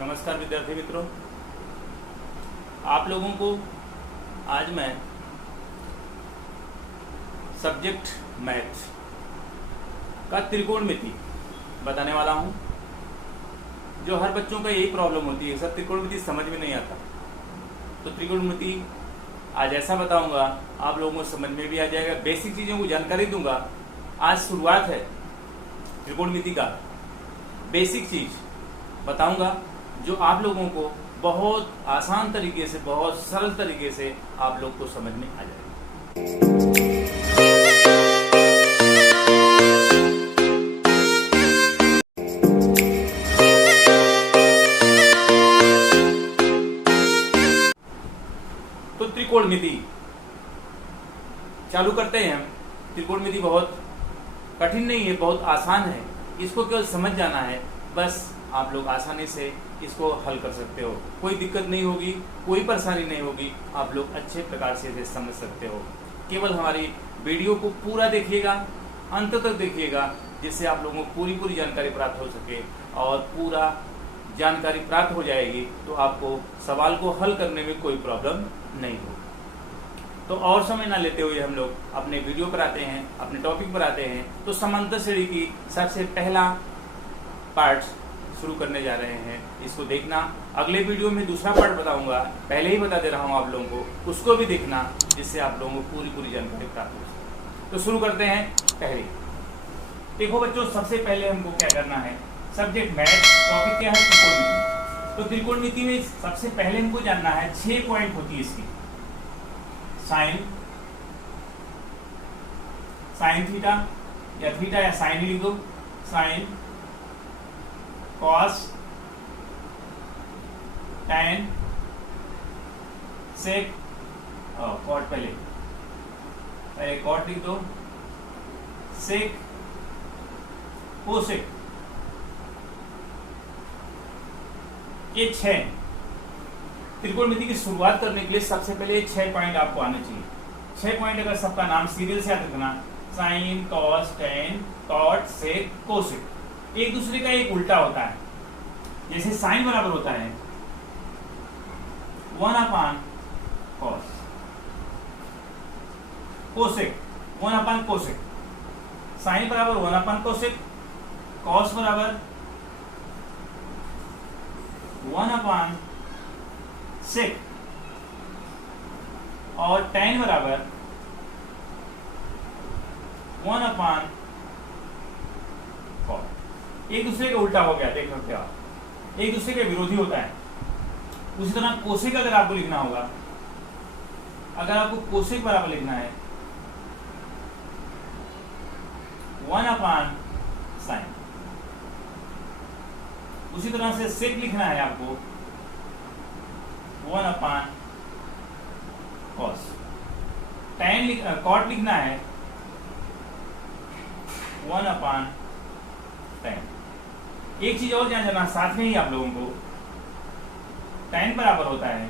नमस्कार विद्यार्थी मित्रों, आप लोगों को आज मैं सब्जेक्ट मैथ का त्रिकोणमिति बताने वाला हूं। जो हर बच्चों का यही प्रॉब्लम होती है, सर त्रिकोणमिति समझ में नहीं आता। तो त्रिकोणमिति आज ऐसा बताऊंगा आप लोगों को समझ में भी आ जाएगा, बेसिक चीज़ों को जानकारी दूंगा। आज शुरुआत है त्रिकोणमिति का, बेसिक चीज बताऊंगा जो आप लोगों को बहुत आसान तरीके से, बहुत सरल तरीके से आप लोग को समझ में आ जाएगा। तो त्रिकोणमिति चालू करते हैं हम। त्रिकोणमिति बहुत कठिन नहीं है, बहुत आसान है। इसको केवल समझ जाना है, बस आप लोग आसानी से इसको हल कर सकते हो। कोई दिक्कत नहीं होगी, कोई परेशानी नहीं होगी, आप लोग अच्छे प्रकार से इसे समझ सकते हो। केवल हमारी वीडियो को पूरा देखिएगा, अंत तक देखिएगा, जिससे आप लोगों को पूरी जानकारी प्राप्त हो सके। और पूरा जानकारी प्राप्त हो जाएगी तो आपको सवाल को हल करने में कोई प्रॉब्लम नहीं होगी। तो और समय ना लेते हुए हम लोग अपने वीडियो पर आते हैं, अपने टॉपिक पर आते हैं। तो समांतर श्रेणी की सबसे पहला पार्ट शुरू करने जा रहे हैं, इसको देखना। अगले वीडियो में दूसरा पार्ट बताऊंगा, पहले ही बता दे रहा हूं आप लोगों को, उसको भी देखना, जिससे आप लोगों को पूरी जानकारी प्राप्त हो सके। तो शुरू करते हैं। पहले देखो बच्चों, सबसे पहले हमको क्या करना है, सब्जेक्ट मैथ, टॉपिक क्या है, त्रिकोणमिति। तो त्रिकोणमिति में सबसे पहले हमको जानना है 6 पॉइंट होती है इसकी। साइन थीटा या साइन लिख दो, साइन, कॉस, टैन, सेक, कॉट, पहले कॉट लिख दो, सेक, कोसेक। ये 6 त्रिकोणमिति की शुरुआत करने के लिए सबसे पहले 6 पॉइंट आपको आने चाहिए। 6 पॉइंट अगर सबका नाम सीरियल से याद रखना, साइन, कॉस, टैन, कॉट, सेक, कोसेक। एक दूसरे का एक उल्टा होता है। जैसे साइन बराबर होता है 1/cos, कोसेक 1/कोसेक, साइन बराबर 1/कोसेक, कॉस बराबर 1/सेक और टैन बराबर 1/cos। एक दूसरे का उल्टा हो गया, देख सकते हो आप, एक दूसरे के विरोधी होता है। उसी तरह कोसेक अगर आपको लिखना होगा, अगर आपको कोसेक बराबर लिखना है 1/sin, उसी तरह से सेक लिखना है आपको 1/cos, कॉट लिखना है 1/tan। एक चीज और जान जाना साथ में ही आप लोगों को, tan बराबर होता है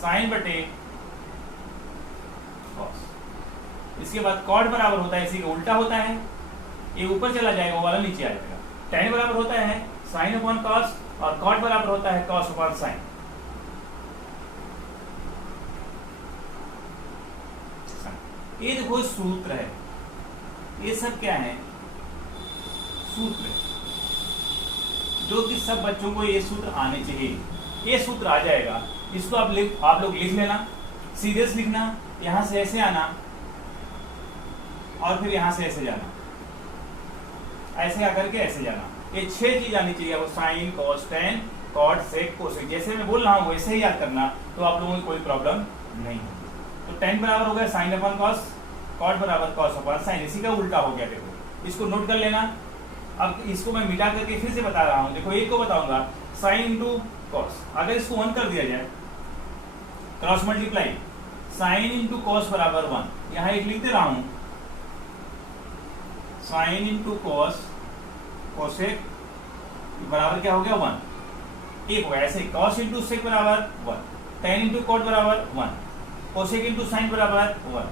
साइन बटे कॉस। इसके बाद कॉट बराबर होता है, इसी का उल्टा होता है, ये ऊपर चला जाएगा, वो वाला नीचे आ जाएगा। tan बराबर होता है साइन अपॉन कॉस और कॉट बराबर होता है कॉस अपॉन साइन। ये देखो सूत्र है, ये सब क्या है, सूत्र, जो कि सब बच्चों को ये सूत्र आने चाहिए। ये सूत्र आ जाएगा, इसको आप लोग लिख लेना, सीरियस लिखना, यहां से ऐसे आना और फिर यहां से ऐसे जाना, ऐसे आकर के ऐसे जाना। ये 6 चीज आनी चाहिए आपको, साइन, कॉस, टैन, कॉट, सेक, कोसेक। जैसे मैं बोल रहा हूँ वैसे ही याद करना, तो आप लोगों को कोई प्रॉब्लम नहीं होगी। तो टैन बराबर हो गया साइन अपॉन कॉस, कॉट बराबर कॉस अपॉन साइन, इसी का उल्टा हो गया। देखो इसको नोट कर लेना। अब इसको मैं मिटा करके फिर से बता रहा हूं। देखो एक को बताऊंगा, साइन इंटू कॉस, अगर इसको 1 कर दिया जाए, cross multiply, sine into cos बराबर 1। यहां एक लिख दे रहा हूं, साइन इंटू कॉस, कोसेक बराबर क्या हो गया 1, एक हो गया। ऐसे कॉस इंटू सेक बराबर 1, टैन इंटू कॉट बराबर 1, कोसेक इंटू साइन बराबर 1,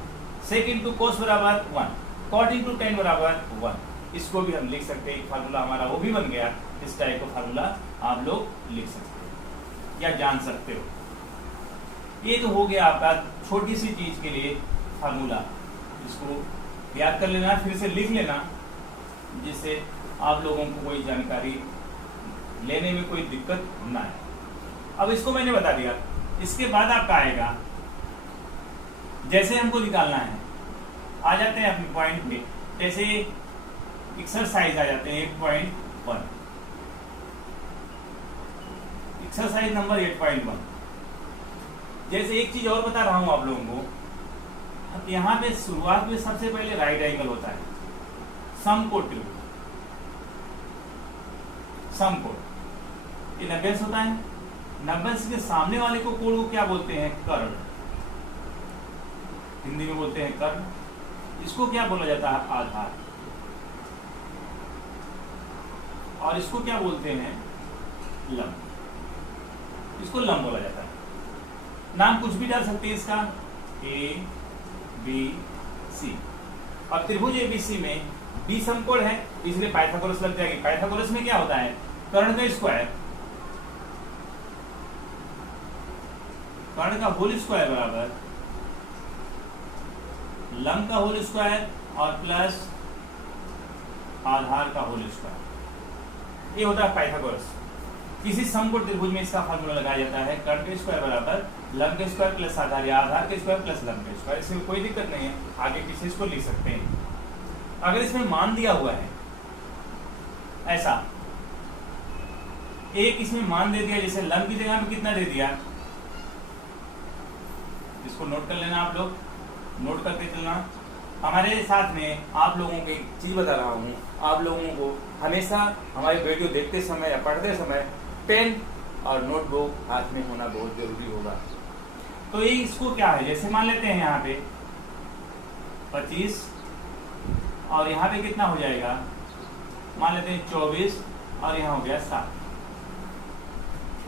सेक इंटू कोस बराबर 1, कॉट इंटू टैन बराबर 1, इसको भी हम लिख सकते हैं, एक फार्मूला हमारा वो भी बन गया। इस टाइप का फार्मूला आप लोग लिख सकते हो या जान सकते हो। ये तो हो गया आपका छोटी सी चीज के लिए फार्मूला, इसको याद कर लेना, फिर से लिख लेना, जिससे आप लोगों को कोई जानकारी लेने में कोई दिक्कत ना आए। अब इसको मैंने बता दिया, इसके बाद आपका आएगा, जैसे हमको निकालना है, आ जाते हैं अपने पॉइंट पे, जैसे एक्सरसाइज आ जाते हैं 8.1, एक्सरसाइज नंबर 8.1। जैसे एक चीज और बता रहा हूं आप लोगों को, अब यहाँ पे शुरुआत में सबसे पहले राइट एंगल होता है, समकोण त्रिभुज, समकोण, ये 90 होता है। 90 के सामने वाले को कोण को क्या बोलते हैं? कर्ण, हिंदी में बोलते हैं कर्ण। इसको क्या बोला जाता है? आधार। और इसको क्या बोलते हैं? लंब। इसको लंब बोला जाता है। नाम कुछ भी डाल सकते हैं इसका, ए बी सी। और त्रिभुज एबीसी में बी समकोण है, इसलिए पाइथागोरस लग जाएगी। पाइथागोरस में क्या होता है? कर्ण का स्क्वायर, कर्ण का होल स्क्वायर बराबर लंब का होल स्क्वायर और प्लस आधार का होल स्क्वायर, ये होता है पाइथागोरस। किसी समकोण त्रिभुज में इसका फार्मूला लगाया जाता है, कर्ण के स्क्वायर बराबर लंब के स्क्वायर प्लस आधार, या आधार के स्क्वायर प्लस लंब के स्क्वायर। इसमें कोई दिक्कत नहीं है, आगे पीछे इसको लिख सकते हैं। अगर इसमें मान दिया हुआ है ऐसा, एक इसमें मान दे दिया, जैसे लंब की जगह पे कितना दे दिया, इसको नोट कर लेना, आप लोग नोट करते चलना। हमारे साथ में आप लोगों को एक चीज बता रहा हूँ, आप लोगों को हमेशा हमारे वीडियो देखते समय या पढ़ते समय पेन और नोटबुक हाथ में होना बहुत जरूरी होगा। तो ये इसको क्या है, जैसे मान लेते हैं यहाँ पे 25 और यहाँ पे कितना हो जाएगा, मान लेते हैं 24 और यहाँ हो गया 7।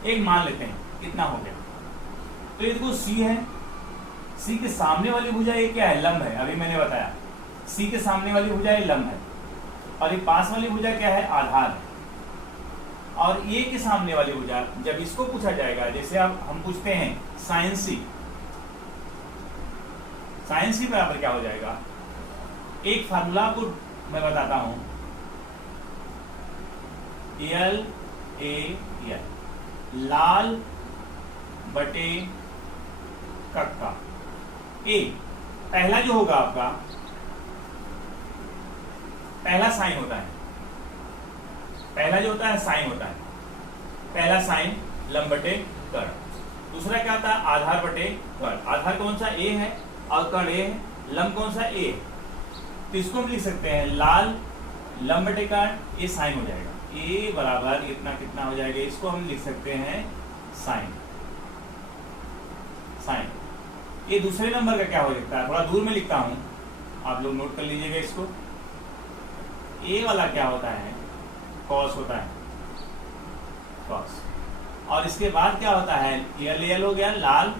एक मान लेते हैं कितना हो गया, तो ये देखो सी है, सी के सामने वाली भुजा ये क्या है? लंब है। अभी मैंने बताया सी के सामने वाली भुजा ये लंब है, और ये पास वाली भुजा क्या है? आधार है। और ए के सामने वाली भुजा, जब इसको पूछा जाएगा, जैसे अब हम पूछते हैं साइन सी, साइन सी बराबर क्या हो जाएगा? एक फार्मूला आपको मैं बताता हूं, एल ए एल, लाल बटे कक्का। ए पहला जो होगा आपका, पहला साइन होता है, पहला जो होता है साइन होता है, पहला साइन लंब बटे कर्ण। दूसरा क्या होता है? आधार बटे कर्ण। आधार कौन सा? ए है, और कर्ण ए है। लंब कौन सा? ए। तो इसको हम लिख सकते हैं लाल लंब बटे कर्ण, ये साइन हो जाएगा। ए बराबर इतना कितना हो जाएगा, इसको हम लिख सकते हैं साइन, साइन। ये दूसरे नंबर का क्या हो सकता है? थोड़ा दूर में लिखता हूं, आप लोग नोट कर लीजिएगा इसको। ए वाला क्या होता है? कॉस होता है, कॉस। और इसके बाद क्या होता है? एल हो गया लाल,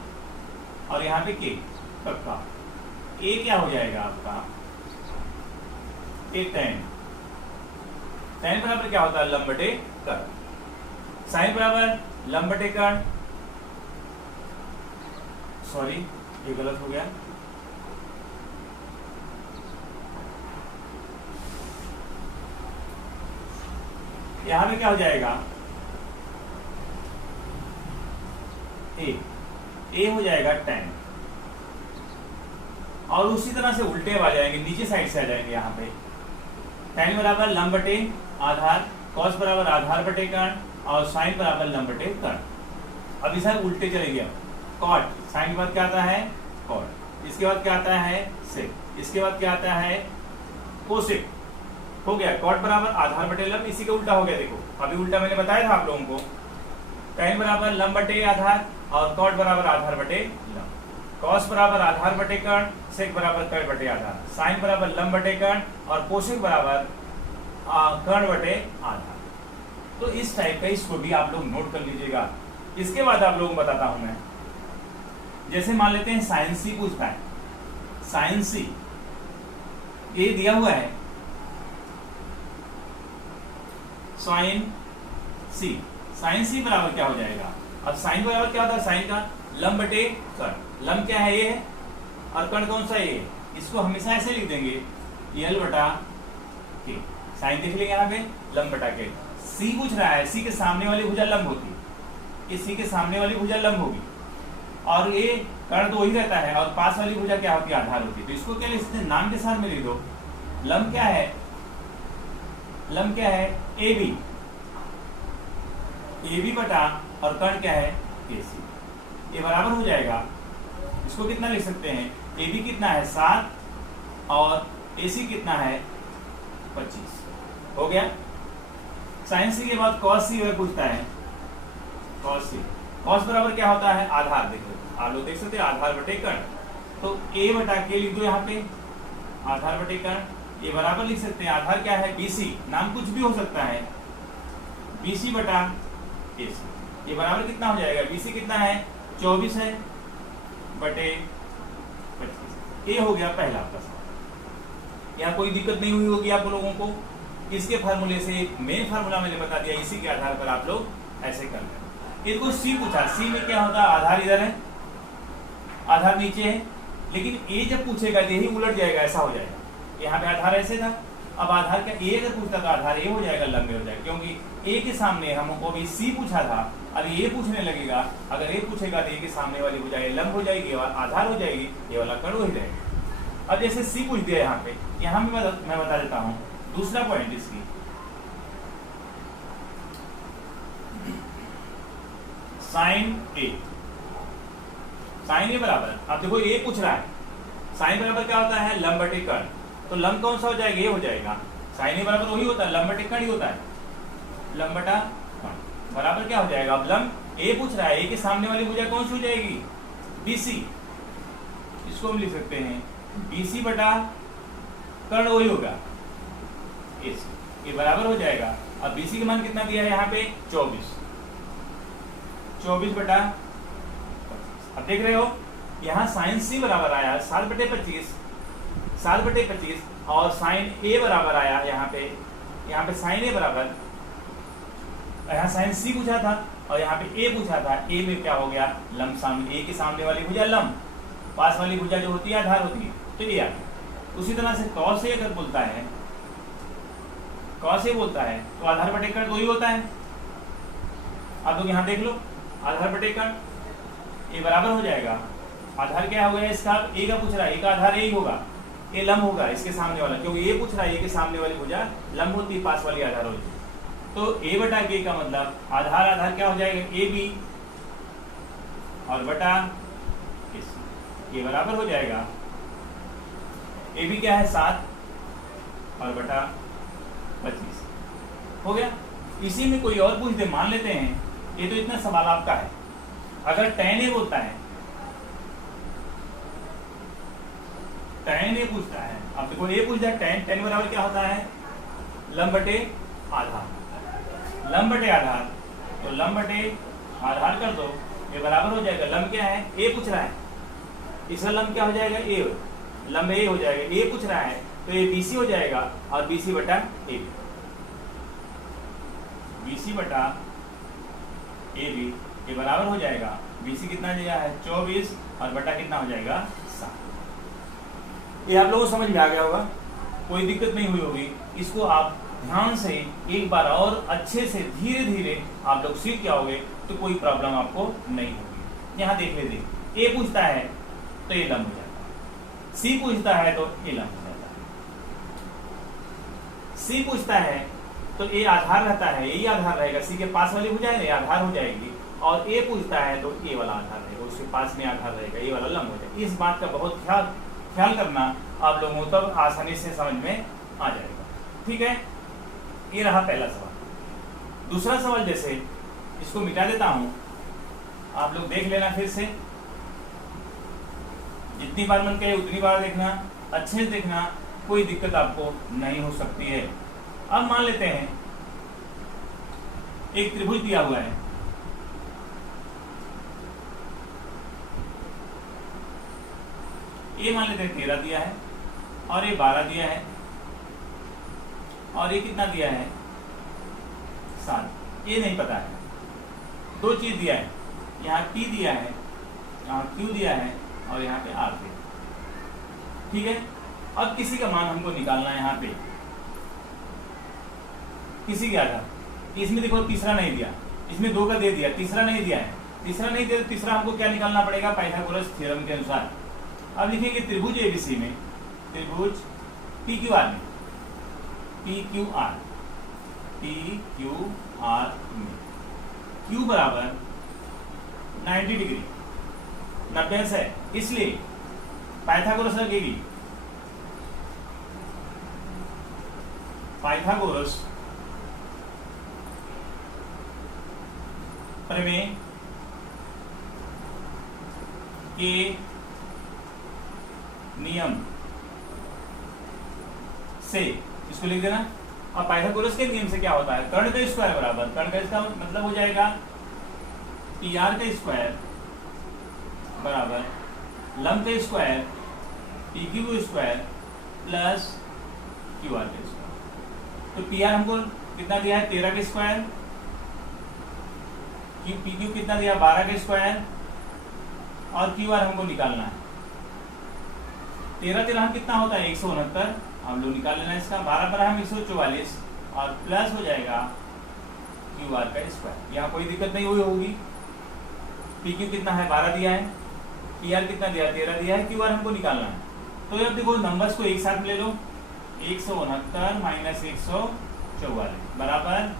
और यहाँ पे के कक्का। ए क्या हो जाएगा आपका? ए टैन। टैन बराबर क्या होता है? लंब बटे कर्ण। साइन बराबर लंब बटे कर्ण, सॉरी ये गलत हो गया, यहां पे क्या हो जाएगा? ए हो जाएगा टैन। और उसी तरह से उल्टे आ जाएंगे, नीचे साइड से आ जाएंगे। यहाँ पे टैन बराबर लंब बटे आधार, कॉस बराबर आधार बटे कर्ण, और साइन बराबर लंब बटे कर्ण। अब इसे उल्टे चले गया, कॉट। साइन के बाद क्या आता है? कॉट। इसके बाद क्या आता है? सेक। इसके बाद क्या आता है? कोसेक। हो गया कॉट बराबर आधार बटे लंब, इसी का उल्टा हो गया। देखो अभी उल्टा मैंने बताया था आप लोगों को, टैन बराबर लंब बटे आधार और कॉट बराबर आधार बटे लंब, कॉस बराबर आधार बटे कर्ण, सेक बराबर कर्ण बटे आधार, साइन बराबर लंब बटे कर्ण और कोसेक बराबर कर्ण बटे आधार। तो इस टाइप का इसको भी आप लोग नोट कर लीजिएगा। इसके बाद आप लोगों को बताता हूं मैं, जैसे मान लेते हैं साइन सी पूछता है, साइन सी ये दिया हुआ है, साइन सी। साइन सी बराबर क्या हो जाएगा? अब साइन बराबर क्या होता है? साइन का लंब बटे कर्ण। लंब क्या है? ये है, और कर्ण कौन सा? ये। इसको हमेशा ऐसे लिख देंगे एल बटा के। साइन देख लेंगे यहाँ पे, लंब बटा के। सी पूछ रहा है, सी के सामने वाली भुजा लंब होती है, ये सी के सामने वाली भुजा लंब होगी, और ये कर्ण तो वही रहता है, और पास वाली भुजा क्या होती है? आधार होती है। तो इसको क्या लिखते हैं? नाम के साथ में लिख दो। लंब क्या है? लंब क्या है? A B. ए बी बटा और कर्ण क्या है? ए सी। ये बराबर हो जाएगा, इसको कितना लिख सकते हैं? ए बी कितना है? 7 और ए सी कितना है? 25। हो गया। साइन सी के बाद कॉस सी अगर पूछता है, कॉस सी, कॉस बराबर क्या होता है? आधार। देखो आप लोग देख सकते हैं, आधार बटे कर्ण। तो ए बटा के लिख दो यहाँ पे, आधार बटे कर्ण। ये बराबर लिख सकते हैं, आधार क्या है? बीसी। नाम कुछ भी हो सकता है, बीसी बटा ए सी। ये बराबर कितना हो जाएगा? बीसी कितना है? 24 है बटे 25। ये हो गया पहला आपका सवाल। यहाँ कोई दिक्कत नहीं हुई होगी आप लोगों को। इसके फार्मूले से एक मेन फार्मूला मैंने बता दिया, इसी के आधार पर आप लोग ऐसे कर लें। इनको सी पूछा, सी में क्या होता है? आधार इधर है, आधार नीचे है, लेकिन ए जब पूछेगा यही उलट जाएगा, ऐसा हो जाएगा। यहाँ पे आधार ऐसे था, अब आधार का ए अगर पूछता तो आधार ए हो जाएगा, लंबे हो जाएगा, क्योंकि ए के सामने हमको अभी सी पूछा था, अभी ए पूछने लगेगा। अगर ए पूछेगा तो ए के सामने वाली भुजा लंब हो जाएगी और आधार हो जाएगी, ये वाला कर्ण हो ही रहेगा। अब जैसे सी पूछ दिया यहाँ पे, यहाँ भी मैं बता देता हूँ दूसरा पॉइंट इसकी। साइन ए, साइन ए बराबर, अब देखो ए पूछ रहा है, साइन बराबर क्या होता है? लंब बटे कर्ण। तो लंब कौन सा हो जाएगा? ये हो जाएगा। साइन ए बराबर वही होता है, लंब बटे कर्ण ही होता है, लंब बटा कर्ण बराबर क्या हो जाएगा? अब लंब ए पूछ रहा है, ए के सामने वाली भुजा कौन सी हो जाएगी? बीसी। इसको हम लिख सकते हैं बीसी बटा कर्ण वही होगा ए सी। ये बराबर हो जाएगा। अब बीसी का मान कितना दिया है यहाँ पे? 24। 24 बटा 25। अब देख रहे हो यहाँ साइन सी बराबर आया 7 बटे 25, 7 बटे 25, और साइन ए बराबर आया यहाँ पे साइन ए बराबर, यहाँ साइन सी पूछा था और यहाँ पे ए पूछा था। ए में क्या हो गया? लंब सामने, ए के सामने वाली भुजा लंब, पास वाली भुजा जो होती है आधार होती है, तो ये आ गया। उसी तरह से कॉस ए अगर बोलता है, कॉस ए बोलता है तो आधार बटे कर्ण वही होता है। आप लोग यहाँ देख लो, आधार बटे कर्ण, ये बराबर हो जाएगा। आधार क्या हो गया इसका? ए का पूछ रहा है, ए का आधार ए ही होगा, ए लंब होगा इसके सामने वाला, क्योंकि ए पूछ रहा है, ए के सामने वाली भुजा लंब होती है, पास वाली आधार होती है। तो ए बटा के का मतलब आधार आधार क्या हो जाएगा? ए बी और बटा ए सी। ये बराबर हो जाएगा, ए बी क्या है? 7 और बटा 25। हो गया। इसी में कोई और पूछ दे, मान लेते हैं ये तो इतना सवाल आपका है, अगर tan ए बोलता है, tan ए पूछता है, अब देखो ए पूछता है tan बराबर क्या होता है? लंब बटे आधार, लंब बटे आधार, तो लंब बटे आधार कर दो, ये बराबर हो जाएगा। लंब क्या है? ए पूछ रहा है, इसका लंब क्या हो जाएगा? ए, लंब ए हो जाएगा। ए पूछ रहा है तो ये बीसी हो जाएगा, और बीसी बटा ए, बीसी बटा ए बी, ये बराबर हो जाएगा। बीसी कितना दिया है? 24 और बटा कितना हो जाएगा? 7। ये आप लोगों को समझ में आ गया होगा, कोई दिक्कत नहीं हुई होगी। इसको आप ध्यान से एक बार और अच्छे से धीरे धीरे आप लोग सीख जाओगे तो कोई प्रॉब्लम आपको नहीं होगी। यहाँ देख लीजिए, ए पूछता है तो ये लंब हो जाता है, सी पूछता है तो ये लंब हो जाता है, सी पूछता है तो ए आधार रहता है, यही आधार रहेगा, सी के पास वाली भुजा है, आधार हो जाएगी, और ए पूछता है तो ए वाला आधार रहेगा, उसके पास में आधार रहेगा, ये वाला लंब हो जाएगा। इस बात का बहुत ख्याल करना, आप लोगों को तब आसानी से समझ में आ जाएगा। ठीक है, ये रहा पहला सवाल। दूसरा सवाल जैसे, इसको मिटा देता हूं, आप लोग देख लेना फिर से, जितनी बार मन कहे उतनी बार देखना, अच्छे से देखना, कोई दिक्कत आपको नहीं हो सकती है। अब मान लेते हैं एक त्रिभुज दिया हुआ है, ये मान लेते हैं 13 दिया है, और ये 12 दिया है, और ये कितना दिया है? ए नहीं पता है, दो चीज दिया है, यहाँ P दिया है, यहाँ Q दिया है और यहाँ पे R दिया है। ठीक है, अब किसी का मान हमको निकालना है। यहाँ पे किसी क्या था, इसमें देखो तीसरा नहीं दिया, इसमें दो का दे दिया, तीसरा नहीं दिया है। तीसरा नहीं दिया तो तीसरा हमको क्या निकालना पड़ेगा, पाइथागोरस थ्योरम के अनुसार। अब लिखेंगे त्रिभुज एबीसी में, त्रिभुज PQR में, PQR में Q बराबर 90 डिग्री, 90 है, इसलिए पाइथागोरस लगेगी। पाइथागोरस प्रमेय के नियम से, इसको लिख देना। और पाइथागोरस के नियम से क्या होता है, कर्ण का स्क्वायर बराबर, कर्ण का इसका मतलब हो जाएगा PR का स्क्वायर बराबर लंब का square PQ square plus QR का स्क्वायर। तो PR हमको कितना दिया है, 13 का स्क्वायर, PQ कितना दिया, 12 का स्क्वायर, और QR हमको निकालना है। 13 13 कितना होता है, 169, हम लोग निकाल लेना इसका। 12 पर हम 144 और प्लस हो जाएगा QR का स्क्वायर। यहाँ कोई दिक्कत नहीं हुई होगी। PQ कितना है, 12 दिया है, PR कितना दिया, 13 दिया है, QR हमको निकालना है। तो अब देखो नंबर्स को एक साथ ले लो, 169 माइनस 144 बराबर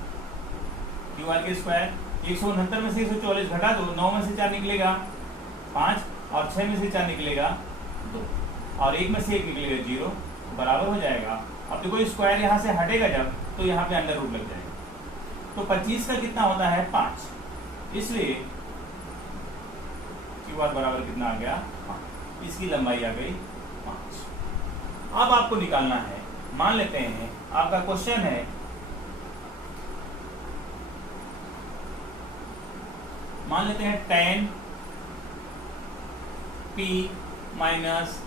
QR के स्क्वायर। 169 में से 144 घटा दो, 9 में से 4 निकलेगा 5, और 6 में से 4 निकलेगा 2, और 1 में से 1 निकलेगा 0, बराबर हो जाएगा। अब देखो स्क्वायर यहाँ से हटेगा जब, तो यहाँ पे अंडर रूट लग जाएगा। तो 25 का कितना होता है, 5, इसलिए QR बराबर कितना आ गया, 5। इसकी लंबाई आ गई 5। अब आपको निकालना है, मान लेते हैं आपका क्वेश्चन है, मान लेते हैं tan P minus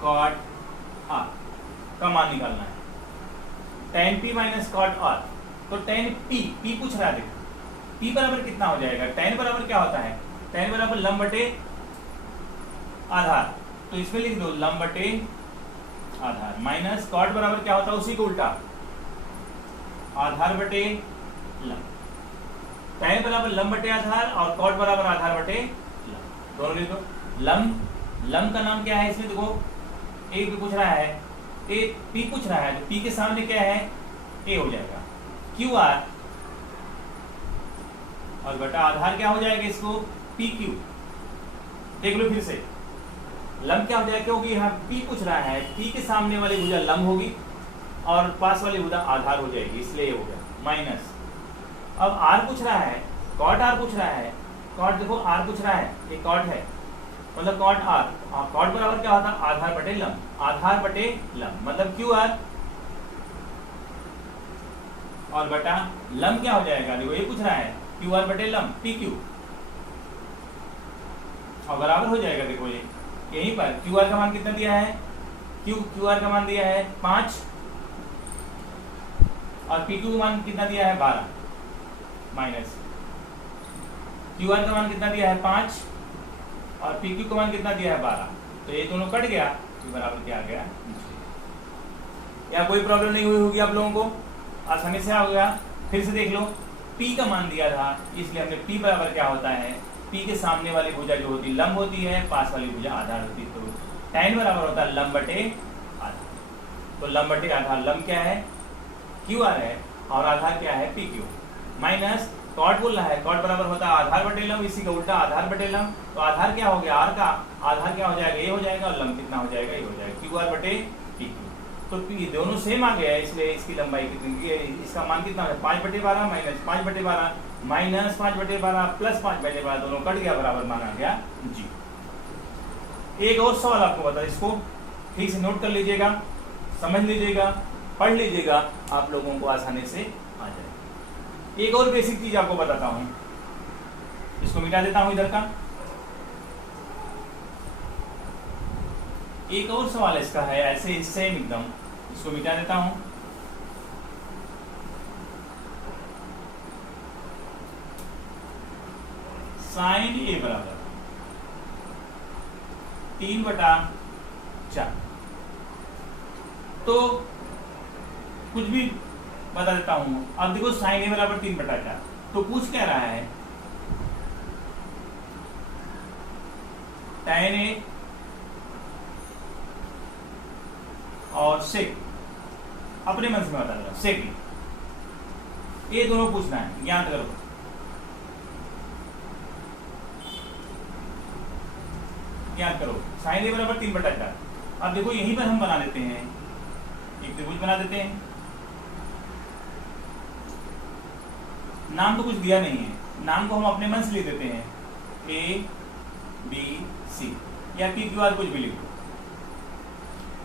cot R का मान निकालना है। tan P minus cot R, तो tan P पूछ रहा है, देखो P बराबर कितना हो जाएगा, tan बराबर क्या होता है, tan बराबर लंब बटे आधार, तो इसमें लिख दो लंब बटे आधार, माइनस cot बराबर क्या होता है, उसी को उल्टा, आधार बटे लंब। tan बराबर लंब बटे आधार और cot बराबर आधार बटे लंब, दोनों लिख दो। लंब का नाम क्या है, इसमें देखो A पूछ रहा है, P पूछ रहा है, तो P के सामने क्या है, A हो जाएगा, QR और बटा आधार क्या हो जाएगा, इसको PQ। देख लो फिर से, लंब क्या हो जाएगा, क्योंकि यहाँ P पूछ रहा है, P के सामने वाली भुजा लंब होगी और पास वाली भुजा आधार हो जाएगी, इसलिए हो गया माइनस। अब R पूछ रहा है, cot R पूछ रहा है, cot देखो R पूछ रहा है, ये cot है, मतलब cot R, cot बराबर क्या होता है, आधार बटे लंब, आधार बटे लंब मतलब QR, और बटा लंब क्या हो जाएगा, देखो ये पूछ रहा है QR बटे लंब PQ, और बराबर हो जाएगा, देखो ये यहीं पर QR का मान कितना दिया है, QR का मान दिया है 5, और PQ का मान कितना दिया है 12, माइनस QR का मान कितना दिया है 5 और PQ का मान कितना दिया है 12, तो ये दोनों कट गया, तो बराबर क्या आ गया, यहाँ कोई प्रॉब्लम नहीं हुई होगी आप लोगों को, आसानी से आ गया। फिर से देख लो, P का मान दिया था, इसलिए हमने P बराबर क्या होता है, P के सामने वाली भुजा जो होती है लंब होती है, पास वाली भुजा आधार होती है, तो tan बराबर होता है लंब बटे आधार। तो लंब बटे आधार, लंब क्या है, QR है, और आधार क्या है, PQ, माइनस cot बोल रहा है, cot बराबर होता है आधार बटे लंब, इसी का उल्टा आधार बटे लंब, तो आधार क्या हो गया, R का आधार क्या हो जाएगा, ये हो जाएगा, और लंब कितना हो जाएगा, ये हो जाएगा, QR बटे PQ। तो दोनों सेम आ गया है, इसलिए इसकी लंबाई कितनी, इसका मान कितना है, 5 बटे 12 माइनस 5 बटे 12 माइनस 5 बटे 12 प्लस 5 बटे 12, दोनों कट गया, बराबर मान आ गया जी। एक और सवाल आपको बता, इसको ठीक से नोट कर लीजिएगा, समझ लीजिएगा, पढ़ लीजिएगा, आप लोगों को आसानी से आ जाएगा। एक और बेसिक चीज आपको बताता हूं, इसको मिटा देता हूं इधर का। एक और सवाल इसका है, ऐसे ही सेम एकदम, इसको मिटा देता हूं। साइन ए बराबर 3/4। तो कुछ भी बता देता हूं। अब देखो साइन ए बराबर 3/4, तो पूछ क्या रहा है, tan ए और सेक, अपने मन से मैं बता रहा हूं, सेक ये दोनों पूछना है, याद करो। याद करो साइन ए बराबर 3/4। अब देखो यहीं पर हम बना देते हैं, एक त्रिभुज बना देते हैं। नाम तो कुछ दिया नहीं है, नाम को हम अपने मन से लिख देते हैं, ए बी सी या पी क्यू आर, कुछ भी लिखो।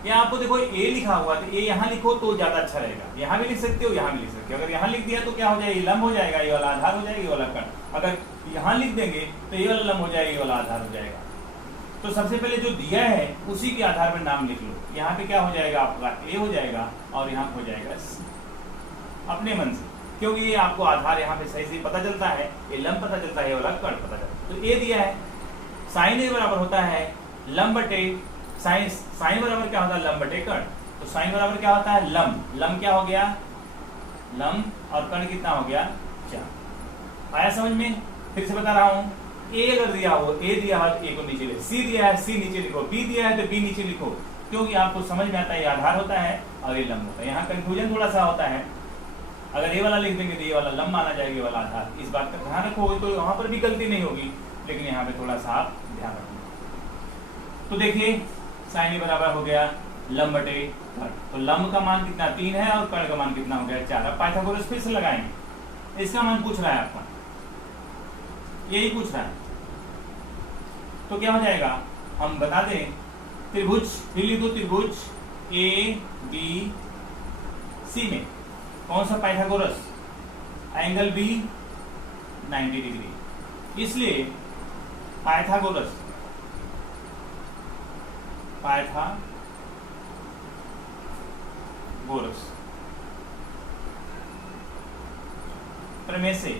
या आपको देखो ए लिखा हुआ तो ए यहाँ लिखो तो ज्यादा अच्छा रहेगा, यहाँ भी लिख सकते हो, यहाँ भी लिख सकते हो। अगर यहाँ लिख दिया तो क्या हो जाएगा, ये लंब हो जाएगा, ये वाला आधार हो जाएगा, ये वाला कर्ण। अगर यहाँ लिख देंगे तो ये वाला लंब हो जाएगा, ये वाला आधार हो जाएगा। तो सबसे पहले जो दिया है उसी के आधार पर नाम लिख लो। यहाँ पे क्या हो जाएगा, आपका ए हो जाएगा और यहाँ हो जाएगा सी, अपने मन से, क्योंकि ये आपको आधार यहाँ पे सही से पता चलता है, ये लंब पता चलता है, ये वाला कर्ण पता चलता है। तो ए दिया है, साइन ए बराबर होता है लंब बटे साइन, साइन बराबर क्या होता है, लंब बटे कर्ण। तो साइन बराबर क्या होता है, लंब, लंब क्या हो गया, लंब, और कर्ण कितना हो गया, 4। आया समझ में? फिर से बता रहा हूं, ए अगर दिया हो, ए दिया है तो ए को नीचे लिखो, सी दिया है सी नीचे लिखो, बी दिया है तो बी नीचे लिखो, क्योंकि आपको समझ में आता है ये आधार होता है और ये लंब होता है। यहाँ कंफ्यूजन थोड़ा सा होता है, अगर ये वाला लिख देंगे तो ये वाला लंब माना जाएगा, ये वाला आधार। इस बात का ध्यान रखोगे तो वहां पर भी गलती नहीं होगी, लेकिन यहाँ पे थोड़ा सा आप ध्यान रखना। तो देखिए साइन ए बराबर हो गया लंब बटे कर्ण। तो लंब का मान कितना 3 है और कर्ण का मान कितना हो गया 4। अब पाइथागोरस फिर से लगाएंगे, इसका मान पूछ रहा है आपका, यही पूछ रहा है। तो क्या हो जाएगा, हम बता दें, त्रिभुज, फिर लिखो त्रिभुज ए बी सी में कौन सा पाइथागोरस, एंगल बी 90 डिग्री, इसलिए पाइथागोरस, पाइथागोरस प्रमेय से,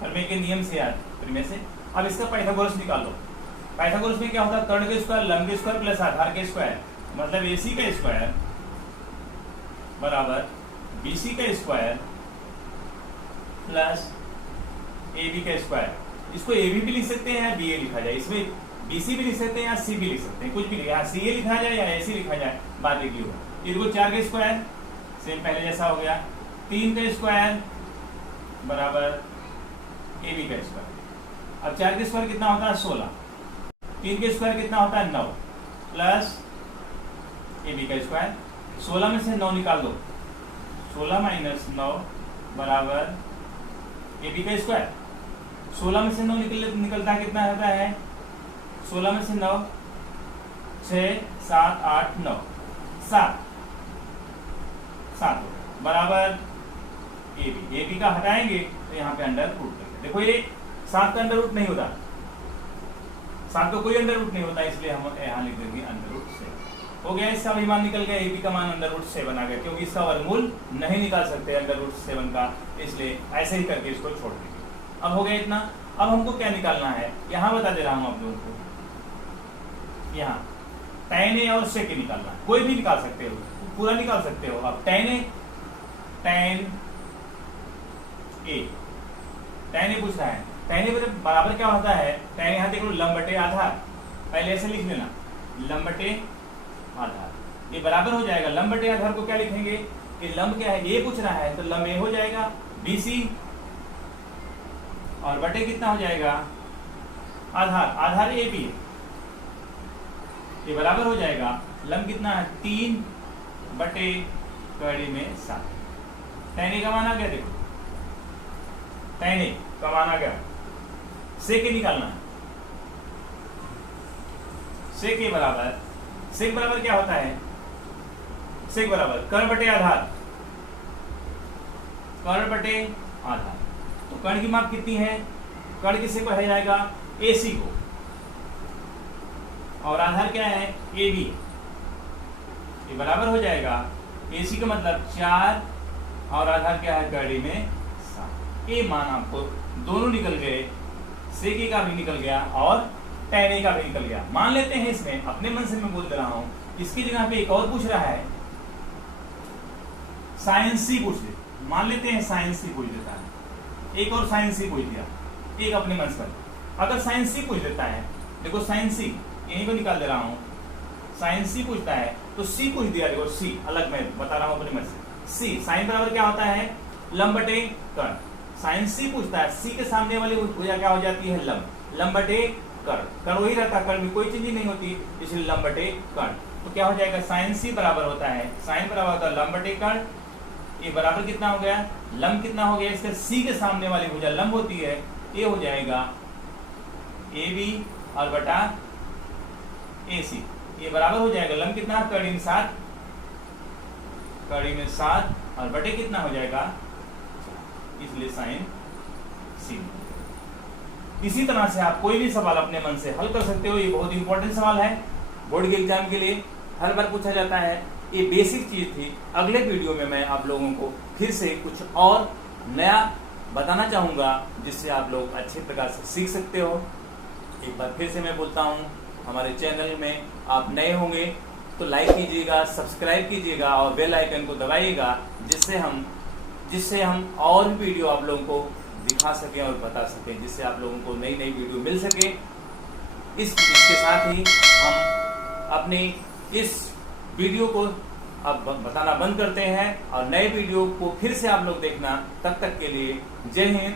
प्रमेय के नियम से याद, प्रमेय से। अब इसका पाइथागोरस निकाल लो। पाइथागोरस में क्या होता है, कर्ण के स्क्वायर, लंब के स्क्वायर प्लस आधार के स्क्वायर, मतलब एसी का स्क्वायर बराबर बीसी का स्क्वायर प्लस एबी का स्क्वायर। इसको एबी भी लिख सकते हैं या बी ए लिखा जाए, इसमें बीसी भी लिख सकते हैं या सी भी लिख सकते हैं, कुछ भी लिखा, सी ए लिखा जाए या एसी लिखा जाए, बात एक ही होगा। ये देखो 4 का स्क्वायर सेम पहले जैसा हो गया, 3 का स्क्वायर बराबर एबी का स्क्वायर। अब 4 का स्क्वायर कितना होता है 16, 3 का स्क्वायर कितना होता है 9 प्लस एबी का स्क्वायर। 16 में से 9 निकाल दो, 16 माइनस 9 बराबर एबी का स्क्वायर। 16 में से 9 निकलता है कितना होता है, 16 में से 9 6 7 8 9 7 बराबर एबी। एबी का हटाएंगे तो यहाँ पे अंडर रूट करेंगे। देखो ये 7 का अंडर रूट नहीं होता, 7 का कोई अंडर रूट नहीं होता, इसलिए हम यहाँ लिख देंगे अंडर रूट 7 हो गया। इसका भी मान निकल गया, एबी का मान अंडर रूट 7 आ गया, क्योंकि इसका वर्गमूल नहीं निकाल सकते अंडर रूट 7 का, इसलिए ऐसे ही करके इसको छोड़ देंगे। अब हो गया इतना। अब हमको क्या निकालना है, यहाँ बता दे रहा हूँ आप लोगों को, यहाँ tan ए और sec ए निकालना है। कोई भी निकाल सकते हो, पूरा निकाल सकते हो। अब tan ए पूछ रहा है, tan ए बराबर क्या होता है, tan यहाँ देख लो लंब बटे आधार, पहले ऐसे लिख लेना लंब बटे आधार, ये बराबर हो जाएगा। लंब बटे आधार को क्या लिखेंगे, ये लंब क्या है, ये पूछ रहा है तो लंब ए हो जाएगा BC, और बटे कितना हो जाएगा आधार, आधार AB, ये बराबर हो जाएगा लंब कितना है 3 बटे कड़ी में 7। tan ए का मान आ गया, देखो tan ए का मान आ गया। sec ए निकालना है, sec ए बराबर, sec बराबर क्या होता है, sec बराबर कर्ण बटे आधार, कर्ण बटे आधार। तो कर्ण की माप कितनी है, कर्ण किससे को है जाएगा AC को, और आधार क्या है AB, ये बराबर हो जाएगा AC का मतलब 4 और आधार क्या है कड़ी में 7। ए मान आपको दोनों निकल गए, सेक ए का भी निकल गया और tan ए का भी निकल गया। मान लेते हैं इसमें, अपने मन से मैं बोल दे रहा हूं, इसकी जगह पे एक और पूछ रहा है sin c पूछ ले, मान लेते हैं sin c पूछ देता है, एक और sin c पूछ दिया, एक अपने मन से। अगर sin c पूछ देता है, देखो sin c यहीं को निकाल दे रहा हूं, sin c पूछता है तो c पूछ दिया, देखो c अलग मैं बता रहा हूं अपने मन से। c sin बराबर क्या होता है, लंब बटे कर्ण। sin c पूछता है, c के सामने वाली भुजा क्या हो जाती है, लंब बटे कर्ण। कर्ण वही रहता है, कर्ण में कोई चेंज नहीं होती, इसलिए लंब बटे कर्ण। तो क्या हो जाएगा, sin c बराबर होता है, sin बराबर होता है लंब बटे कर्ण। ये बराबर कितना हो गया, लंब कितना हो गया, इसके c के सामने वाली भुजा लंब होती है, ये हो जाएगा AB और बटा AC। ये बराबर हो जाएगा लंब कितना, कड़ी में 7, कड़ी में 7 और बटे कितना हो जाएगा, इसलिए sin c। इसी तरह से आप कोई भी सवाल अपने मन से हल कर सकते हो। ये बहुत इंपॉर्टेंट सवाल है, बोर्ड के एग्जाम के लिए हर बार पूछा जाता है। ये बेसिक चीज थी। अगले वीडियो में मैं आप लोगों को फिर से कुछ और नया बताना चाहूंगा, जिससे आप लोग अच्छे प्रकार से सीख सकते हो। एक बार फिर से मैं बोलता हूं, हमारे चैनल में आप नए होंगे तो लाइक कीजिएगा, सब्सक्राइब कीजिएगा और बेल आइकन को दबाइएगा, जिससे हम और भी वीडियो आप लोगों को दिखा सकें और बता सकें, जिससे आप लोगों को नई नई वीडियो मिल सके। इसके साथ ही हम अपने इस वीडियो को अब बताना बंद करते हैं और नए वीडियो को फिर से आप लोग देखना। तब तक के लिए जय हिंद।